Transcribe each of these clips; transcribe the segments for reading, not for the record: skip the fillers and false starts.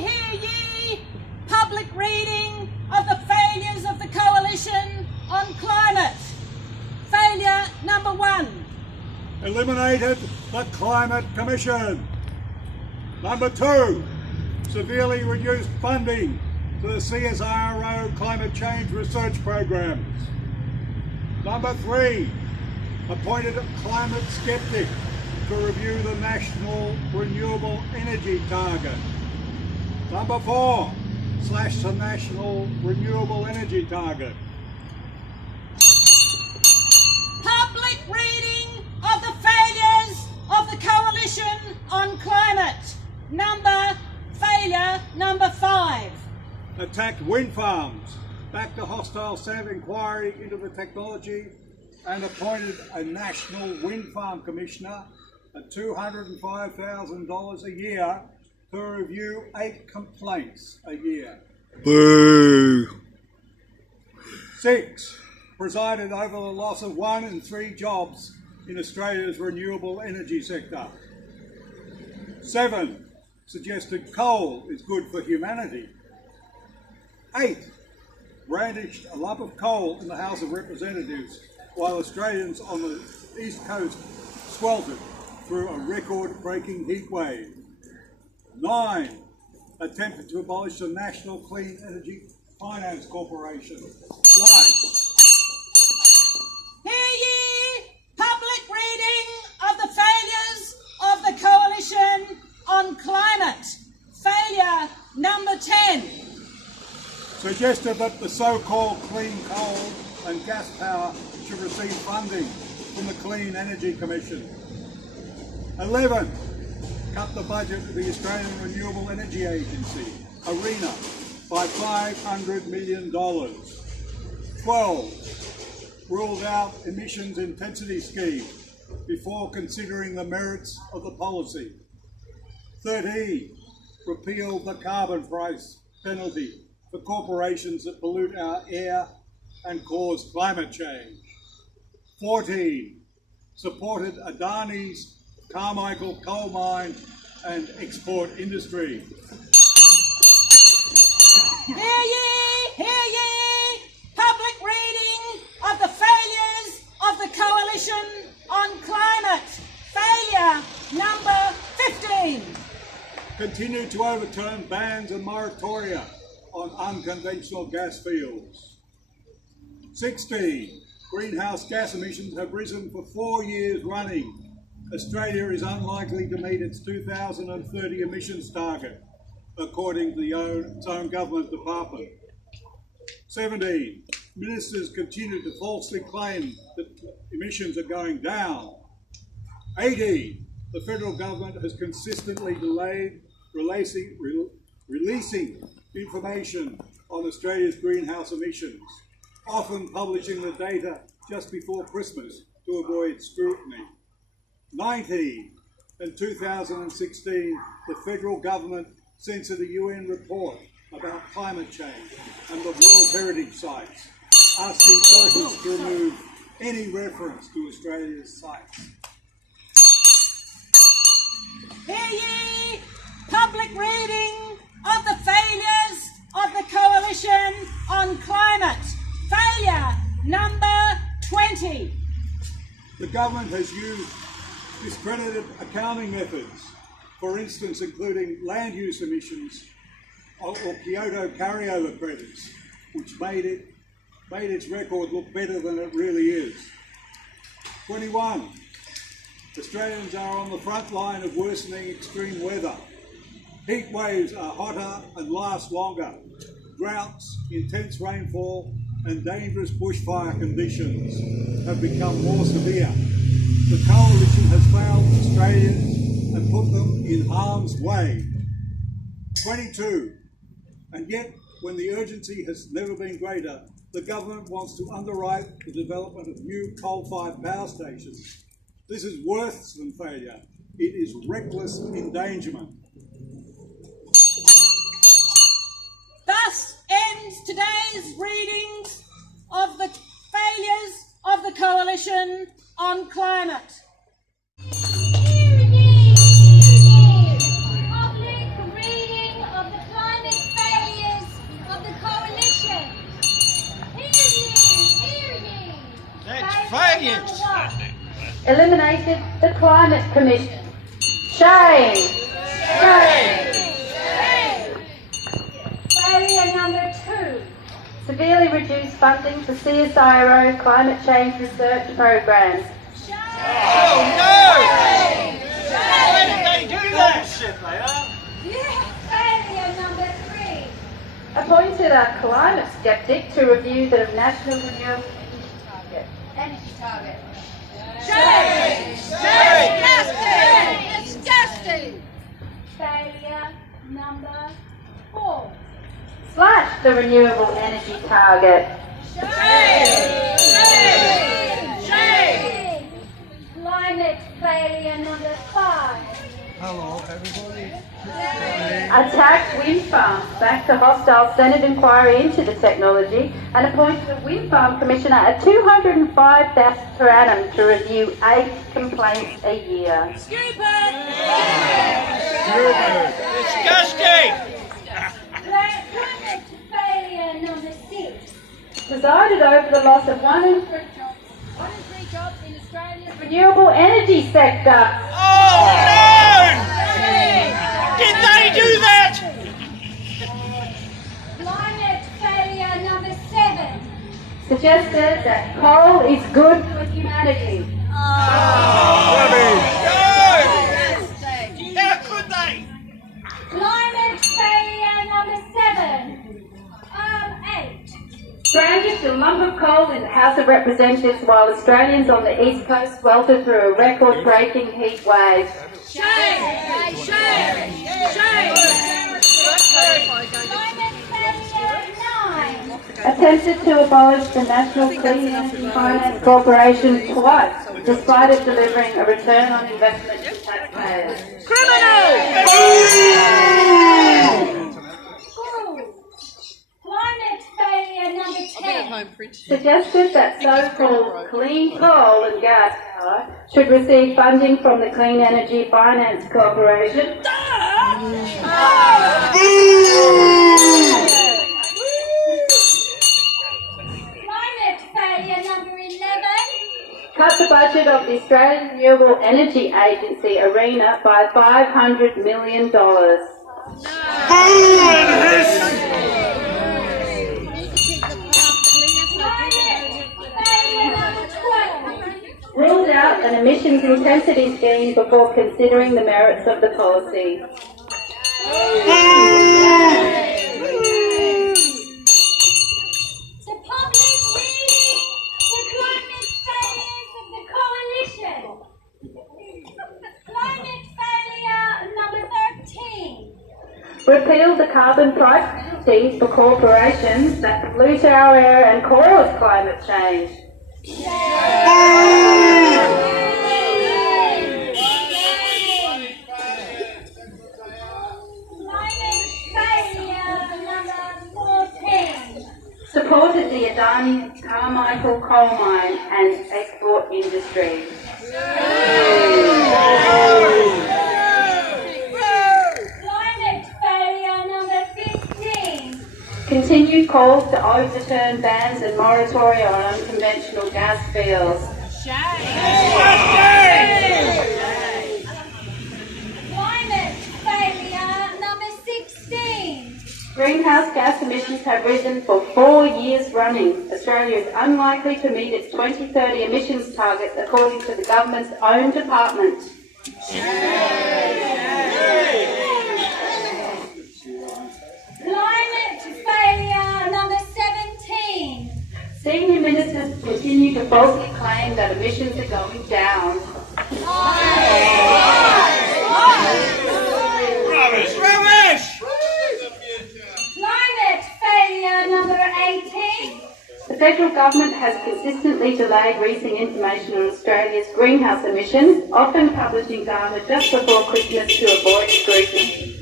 hear ye! Public reading of the failures of the Coalition on Climate. Failure number 1. Eliminated the Climate Commission. Number 2. Severely reduced funding to the CSIRO climate change research programs. Number 3. Appointed a climate skeptic to review the national renewable energy target. Number 4. Slash the national renewable energy target. Public reading of the failures of the Coalition on Climate. Failure number 5. Attacked wind farms, backed a hostile Senate inquiry into the technology, and appointed a national wind farm commissioner at $205,000 a year to review 8 complaints a year. Boo! 6. Presided over the loss of 1 in 3 jobs in Australia's renewable energy sector. 7. Suggested coal is good for humanity. 8. Brandished a lump of coal in the House of Representatives while Australians on the East Coast sweltered through a record-breaking heat wave. 9. Attempted to abolish the National Clean Energy Finance Corporation twice. Hear ye! Public reading of the failures of the Coalition on Climate. Failure number 10. Suggested that the so-called clean coal and gas power should receive funding from the Clean Energy Commission. 11. Cut the budget of the Australian Renewable Energy Agency, ARENA, by $500 million. 12. Ruled out emissions intensity scheme before considering the merits of the policy. 13. Repealed the carbon price penalty for corporations that pollute our air and cause climate change. 14. Supported Adani's Carmichael coal mine and export industry. Hear ye! Hear ye! Public reading of the failures of the Coalition on Climate. Failure number 15. Continued to overturn bans and moratoria on unconventional gas fields. 16. Greenhouse gas emissions have risen for 4 years running. Australia is unlikely to meet its 2030 emissions target, according to its own government department. 17. Ministers continue to falsely claim that emissions are going down. 18. The federal government has consistently delayed releasing information on Australia's greenhouse emissions, often publishing the data just before Christmas to avoid scrutiny. 19. In 2016, the federal government censored a UN report about climate change and the World Heritage Sites, asking authors to remove any reference to Australia's sites. Hear ye! Public reading of the failures of the Coalition on Climate. Failure number 20. The government has used discredited accounting methods, for instance including land use emissions or Kyoto carryover credits, which made its record look better than it really is. 21. Australians are on the front line of worsening extreme weather. Heat waves are hotter and last longer. Droughts, intense rainfall and dangerous bushfire conditions have become more severe. The Coalition has failed Australians and put them in harm's way. 22. And yet, when the urgency has never been greater, the government wants to underwrite the development of new coal-fired power stations. This is worse than failure. It is reckless endangerment. Thus ends today's readings of the failures of the Coalition on Climate. Public reading of the eliminated the Climate Commission. Shame! Shame! Failure number 2. Severely reduced funding for CSIRO climate change research programs. Oh no! Why did they do that? Failure number 3. Appointed a climate skeptic to review the national renewable energy target. Shame! Disgusting! Failure number 4. Slash the renewable energy target. Shame! Climate failure number 5. Hello, everybody. Attacked wind farms, backed a hostile Senate inquiry into the technology, and appointed a wind farm commissioner at $205,000 per annum to review 8 complaints a year. Stupid! Disgusting! Climate failure number 6. Presided over the loss of 1 in 3 jobs in Australia's renewable energy sector. Oh no! Did they do that? Climate failure number 7. Suggested that coal is good for humanity. No! How could they? Climate failure number 8. Brandished a lump of coal in the House of Representatives while Australians on the East Coast swelter through a record-breaking heat wave. Shame! Climate failure 9. Attempted to abolish the National Clean Energy Finance Corporation twice, despite it delivering a return on investment to taxpayers. Climate failure number 10. Suggested that so-called clean coal and gas power should receive funding from the Clean Energy Finance Corporation. Climate failure number 11. Cut the budget of the Australian Renewable Energy Agency ARENA by $500 million. Ruled out an emissions intensity scheme before considering the merits of the policy. The public reading the climate failures of the coalition. Climate failure number 13. Repeal the carbon price penalty for corporations that pollute our air and cause climate change. Climate failure number 14. Supported the Adani Carmichael coal mine and export industry. Climate failure number 15. Continued calls to overturn bans and moratoria on unconventional gas fields. Climate failure number 16. Greenhouse gas emissions have risen for 4 years running. Australia is unlikely to meet its 2030 emissions targets according to the government's own department. Climate failure number 17. Senior ministers continue to falsely claim that emissions are going down. Rubbish! Climate failure number 18. The federal government has consistently delayed releasing information on Australia's greenhouse emissions, often publishing data just before Christmas to avoid scrutiny.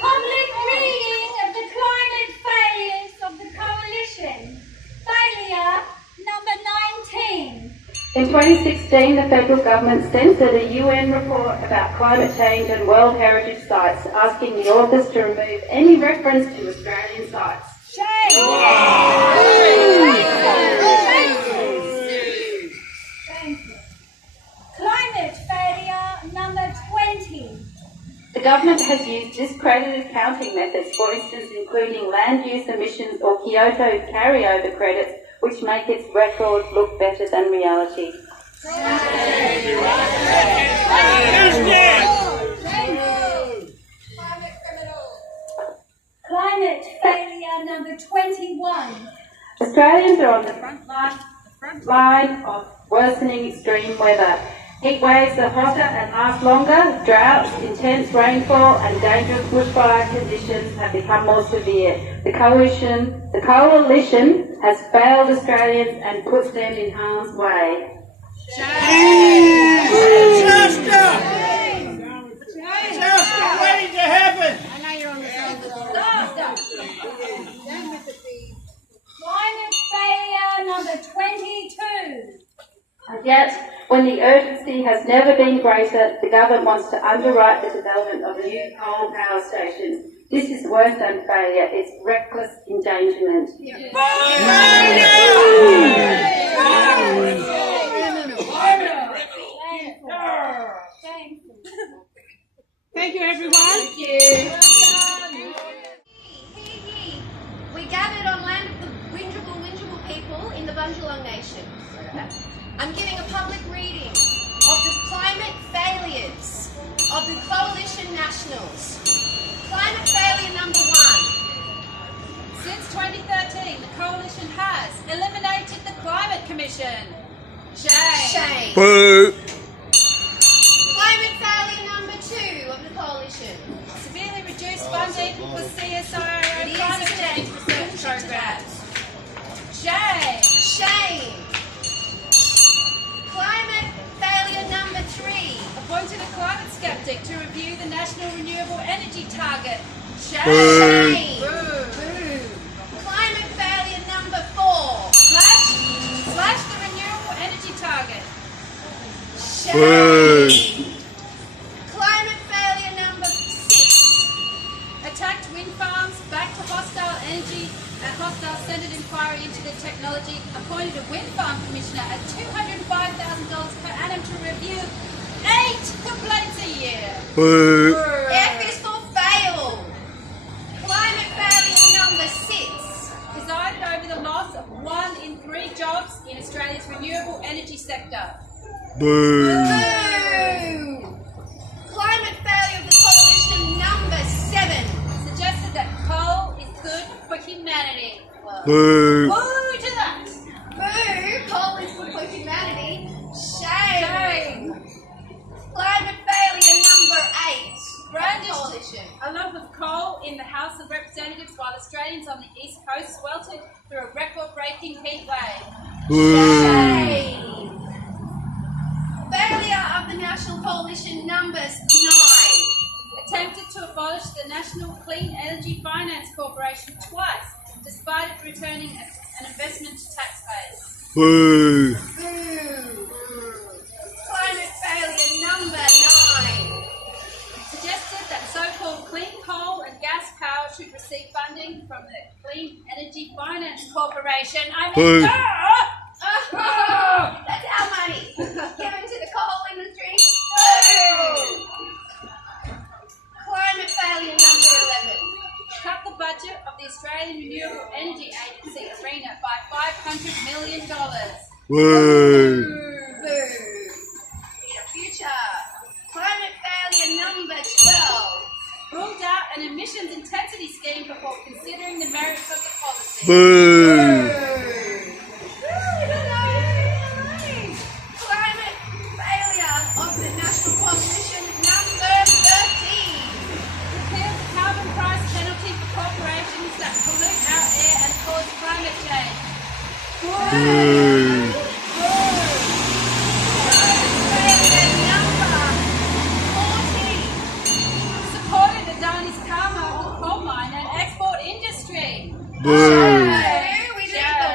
Public reading of the climate failures of the coalition. Failure number 19. In 2016, the federal government censored a UN report about climate change and World Heritage Sites, asking the authors to remove any reference to Australian sites. Climate failure number 20. The government has used discredited counting methods, for instance including land use emissions or Kyoto carryover credits, which make its records look better than reality. Climate failure number 21. Australians are on the front line of worsening extreme weather. Heat waves are hotter and last longer. Droughts, intense rainfall and dangerous bushfire conditions have become more severe. The coalition has failed Australians and put them in harm's way. Just waiting to happen. Climate failure number 22. And yet, when the urgency has never been greater, the government wants to underwrite the development of new coal power stations. This is worse than failure, it's reckless endangerment. Thank you, everyone. Thank you. We gathered on land of the Winjabul people in the Batchelor Nation. I'm giving a public reading of the climate failures of the Coalition Nationals. Climate failure number 1. Since 2013, the Coalition has eliminated the Climate Commission. Shame. Boo. Climate failure number 2 of the Coalition. Severely reduced funding for CSIRO climate change research programs. Shame. Climate failure number 3. Appointed a climate skeptic to review the national renewable energy target. Shame. Boo. Climate failure number 4. Slash the renewable energy target. Shame. Climate failure number 6. Attacked wind farms, back to hostile energy and hostile Senate inquiry into the technology. Appointed a wind farm commissioner at $205,000 per annum to review 8 complaints a year. Boo. F is for fail. Climate failure number 6. Presided over the loss of 1 in 3 jobs in Australia's renewable energy sector. Boo. Boo. Climate failure of the Coalition number 7. Suggested that coal is good for humanity. Boo. Boo to that. Boo. Coal is good for humanity. Shame. Climate failure number 8. Brandished Coalition. a lump of coal in the House of Representatives while Australians on the East Coast sweltered through a record-breaking heat wave. Boo. Shame. Failure of the National Coalition numbers 9. Attempted to abolish the National Clean Energy Finance Corporation twice, despite it returning an investment to taxpayers. Boo. Boo. Climate failure number 9. Suggested that so-called clean coal and gas power should receive funding from the Clean Energy Finance Corporation. Boo. That's our money. Given to the coal industry. Boo. Climate failure number 11. Cut the budget of the Australian Renewable Energy Agency ARENA by $500 million. Boo. Boo. In a future. Climate failure number 12. Ruled out an emissions intensity scheme before considering the merits of the policy. Boo. Climate failure of the National Coalition number 13. Repeal the carbon price penalty for corporations that pollute our air and cause climate change. Boo. Failure number 14. Supported Adani's Karma coal mine and export industry. Boo. We need the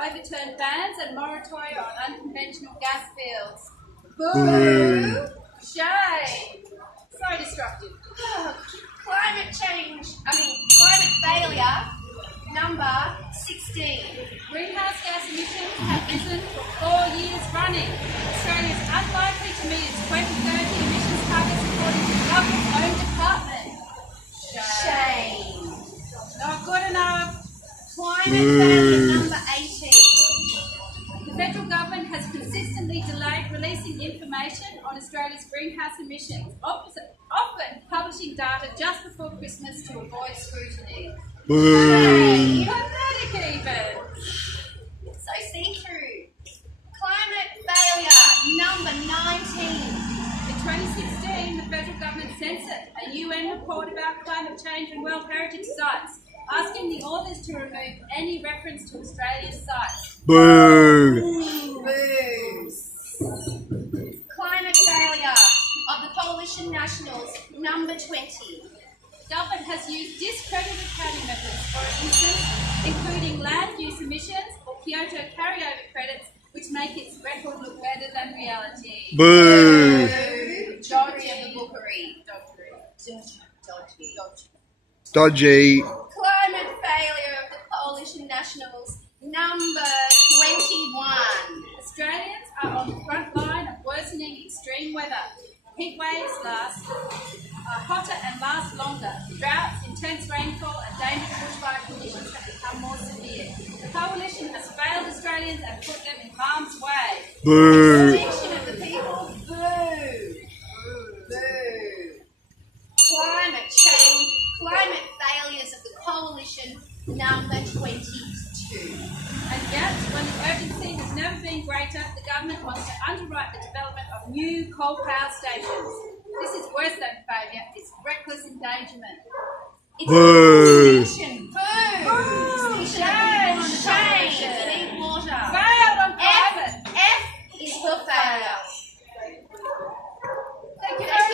overturn bans and moratoria on unconventional gas fields. Boo! Shame! So destructive. Climate failure, number 16. Greenhouse gas emissions have risen for 4 years running. Australia is unlikely to meet its 2030 emissions targets according to the government's own department. Shame. Not good enough. Climate failure, number 18. The federal government has consistently delayed releasing information on Australia's greenhouse emissions, often publishing data just before Christmas to avoid scrutiny. Shame. Pathetic even. So see-through. Climate failure, number 19. In 2016, the federal government censored a UN report about climate change and World Heritage Sites, asking the authors to remove any reference to Australia's sites. Boo! Boos. Climate failure of the Coalition Nationals, number 20. Government has used discredited accounting methods, for instance, including land use emissions or Kyoto carryover credits, which make its record look better than reality. Boo! Dodgy of the bookery. Dodgy. Climate failure of the Coalition Nationals, number 21. Australians are on the front line of worsening extreme weather. Heat waves are hotter and last longer. Droughts, intense rainfall and dangerous bushfire conditions have become more severe. The Coalition has failed Australians and put them in harm's way. Boo! Extinction of the people, boo. Boo. Climate change, climate failures of the Coalition, number 22. And yet, when the urgency has never been greater, the government wants to underwrite the development of new coal power stations. This is worse than failure, it's reckless endangerment. It's Boo! extinction